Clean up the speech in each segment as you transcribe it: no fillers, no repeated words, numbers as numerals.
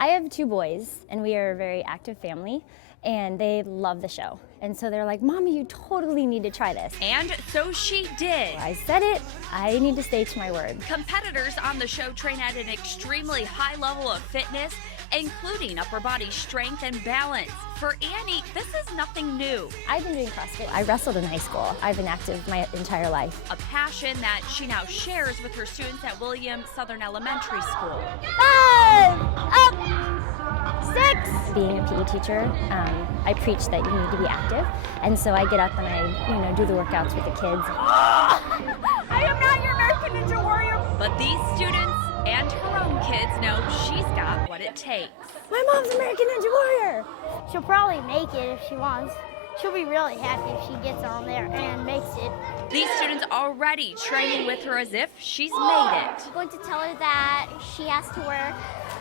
I have 2 boys, and we are a very active family, and they love the show. And so they're like, Mommy, you totally need to try this. And so she did. I said it, I need to stay to my word. Competitors on the show train at an extremely high level of fitness, including upper body strength and balance. For Annie, this is nothing new. I've been doing CrossFit. I wrestled in high school. I've been active my entire life. A passion that she now shares with her students at Williams Southern Elementary School. 5, up, 6. Being a PE teacher, I preach that you need to be active, and so I get up and I, do the workouts with the kids. I am not your American Ninja Warrior. But these students and her own kids know she's got what it takes. My mom's American Ninja Warrior. She'll probably make it if she wants. She'll be really happy if she gets on there and makes it. These students already training with her as if she's made it. I'm going to tell her that she has to work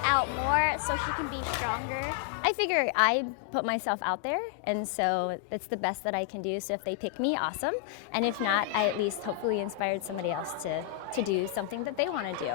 out more so she can be stronger. I figure I put myself out there, and so it's the best that I can do. So if they pick me, awesome. And if not, I at least hopefully inspired somebody else to do something that they want to do.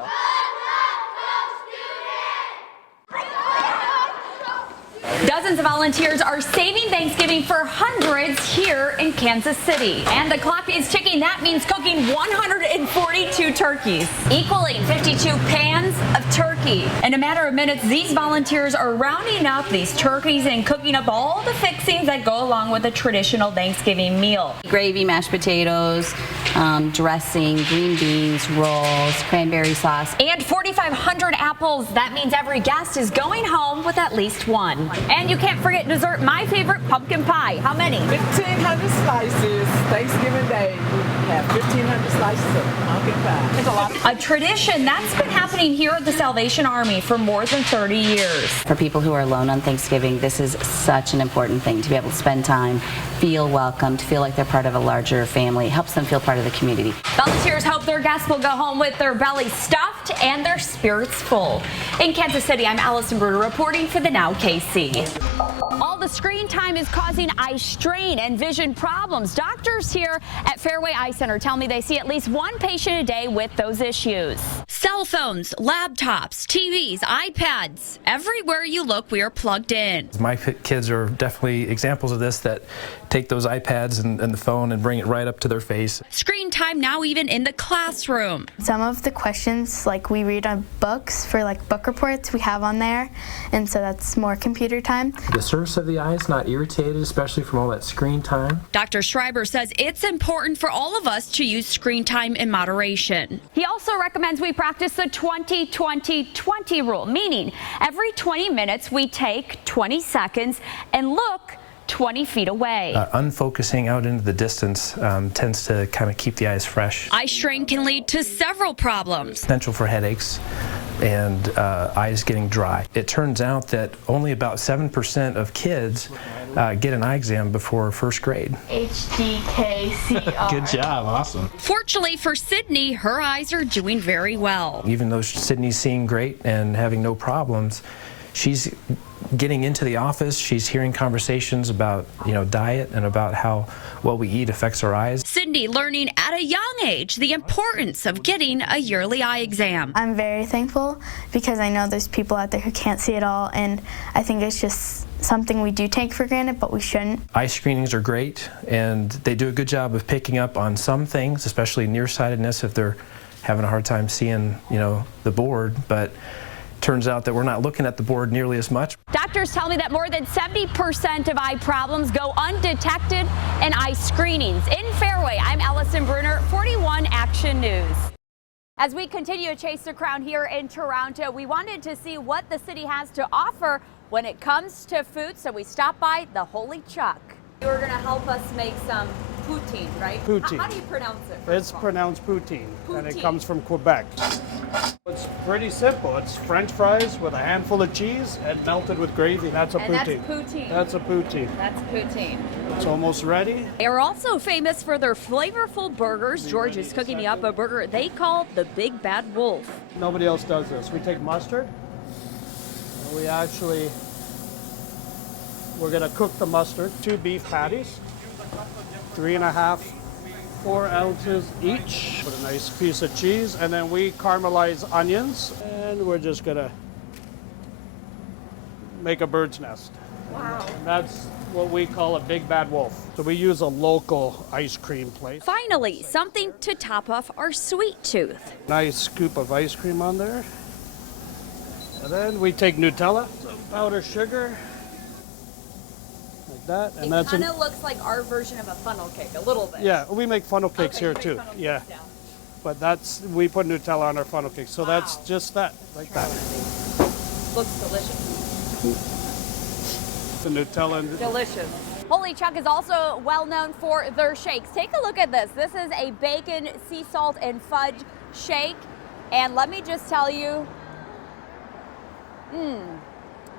Dozens of volunteers are saving Thanksgiving for hundreds here in Kansas City. And the clock is ticking. That means cooking 142 turkeys, equaling 52 pans of turkey. In a matter of minutes, these volunteers are rounding up these turkeys and cooking up all the fixings that go along with a traditional Thanksgiving meal. Gravy, mashed potatoes, dressing, green beans, rolls, cranberry sauce. And 4,500 apples. That means every guest is going home with at least one. And you can't forget dessert, my favorite, pumpkin pie. How many? 1,500 slices. Thanksgiving Day, we have 1,500 slices of pumpkin pie. It's a lot. A tradition that's been happening here at the Salvation Army for more than 30 years. For people who are alone on Thanksgiving, this is such an important thing to be able to spend time, feel welcomed, feel like they're part of a larger family. It helps them feel part of the community. Volunteers hope their guests will go home with their bellies stuffed and their spirits full. In Kansas City, I'm Allison Bruder reporting for the Now KC. All the screen time is causing eye strain and vision problems. Doctors here at Fairway Eye Center tell me they see at least one patient a day with those issues. Cell phones, laptops, TVs, iPads. Everywhere you look, we are plugged in. My kids are definitely examples of this, that take those iPads and the phone and bring it right up to their face. Screen time now even in the classroom. Some of the questions, like we read on books for like book reports, we have on there, and so that's more computer time. The surface of the eye is not irritated, especially from all that screen time. Dr. Schreiber says it's important for all of us to use screen time in moderation. He also recommends we practice the 20-20-20 rule, meaning every 20 minutes we take 20 seconds and look 20 feet away. Unfocusing out into the distance tends to kind of keep the eyes fresh. Eye strain can lead to several problems. Potential for headaches and eyes getting dry. It turns out that only about 7% of kids get an eye exam before first grade. HDKCR. Good job, awesome. Fortunately for Sydney, her eyes are doing very well. Even though Sydney's seeing great and having no problems, she's getting into the office, she's hearing conversations about, diet and about how what we eat affects our eyes. Cindy learning at a young age the importance of getting a yearly eye exam. I'm very thankful because I know there's people out there who can't see at all, and I think it's just something we do take for granted, but we shouldn't. Eye screenings are great, and they do a good job of picking up on some things, especially nearsightedness if they're having a hard time seeing, the board, but turns out that we're not looking at the board nearly as much. Doctors tell me that more than 70% of eye problems go undetected in eye screenings. In Fairway, I'm Allison Bruner, 41 Action News. As we continue to chase the crown here in Toronto, we wanted to see what the city has to offer when it comes to food, so we stopped by the Holy Chuck. You were going to help us make some poutine, right? Poutine. How do you pronounce it? It's pronounced poutine, and it Poutine. comes from Quebec. It's pretty simple. It's French fries with a handful of cheese and melted with gravy. That's a And that's poutine. poutine. That's a poutine. That's poutine. It's almost ready. They are also famous for their flavorful burgers. George is cooking me up a burger they call the Big Bad Wolf. Nobody else does this. We take mustard, and we're gonna cook the mustard. 2 beef patties, 3.5, 4 ounces each. Put a nice piece of cheese, and then we caramelize onions, and we're just gonna make a bird's nest. Wow. And that's what we call a big bad wolf. So we use a local ice cream place. Finally, something to top off our sweet tooth. Nice scoop of ice cream on there. And then we take Nutella, some powdered sugar, like that. And that's Kind of looks like our version of a funnel cake, a little bit. yeah, we make funnel cakes here too. Funnel Yeah. cakes down. But we put Nutella on our funnel cake. So that's just that, like that. Looks delicious. The Nutella and Delicious. Holy Chuck is also well known for their shakes. Take a look at this. This is a bacon, sea salt, and fudge shake. And let me just tell you,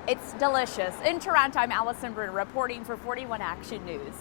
it's delicious. In Toronto, I'm Allison Bruner reporting for 41 Action News.